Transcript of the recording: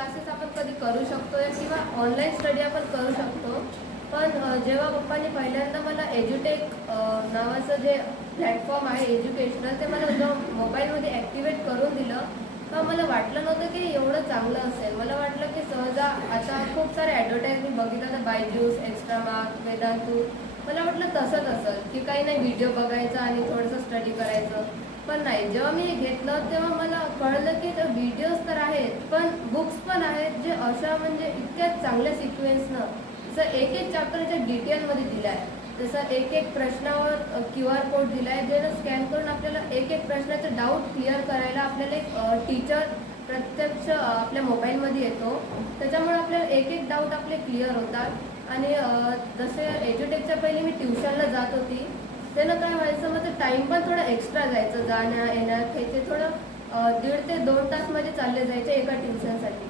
Classes आपण कधी करू शकतो किंवा ऑनलाईन स्टडी आपण करू शकतो. पण जेव्हा पप्पांनी पहिल्यांदा मला एज्युटेक नावाचं जे प्लॅटफॉर्म आहे एज्युकेशनल ते मला जेव्हा मोबाईलमध्ये ॲक्टिवेट करून दिलं तर मला वाटलं नव्हतं की एवढं चांगलं असेल. मला वाटलं की सहजा आता खूप सारे ॲडव्हर्टाईज मी बघितलं तर बायजूस, एक्स्ट्रा मार्क, वेदांतू. मला वाटलं तसंच असेल की काही नाही व्हिडिओ बघायचा आणि थोडंसं स्टडी करायचं. पण नाही, जेव्हा मी घेतलं तेव्हा मला कळलं की ते व्हिडिओज तर आहेत पण बुक्स पण आहेत जे अशा म्हणजे इतक्या चांगल्या सिक्वेन्सनं जसं एक एक चॅप्टरच्या डिटेलमध्ये दिलं आहे. जसं एक एक प्रश्नावर QR कोड दिला आहे ज्यानं स्कॅन करून आपल्याला एक एक प्रश्नाचा डाऊट क्लिअर करायला आपल्याला एक टीचर प्रत्यक्ष आपल्या मोबाईलमध्ये येतो. त्याच्यामुळे आपल्याला एक एक डाऊट आपले क्लिअर होतात. आणि जसे एज्युटेकच्या पहिले मी ट्युशनला जात होती त्यानं काय व्हायचं मग टाईम पण थोडा एक्स्ट्रा जायचं जाण्या येण्यात. हे ते थोडं 1.5 ते 2 तास मध्ये चालले जायचे एका ट्युशनसाठी.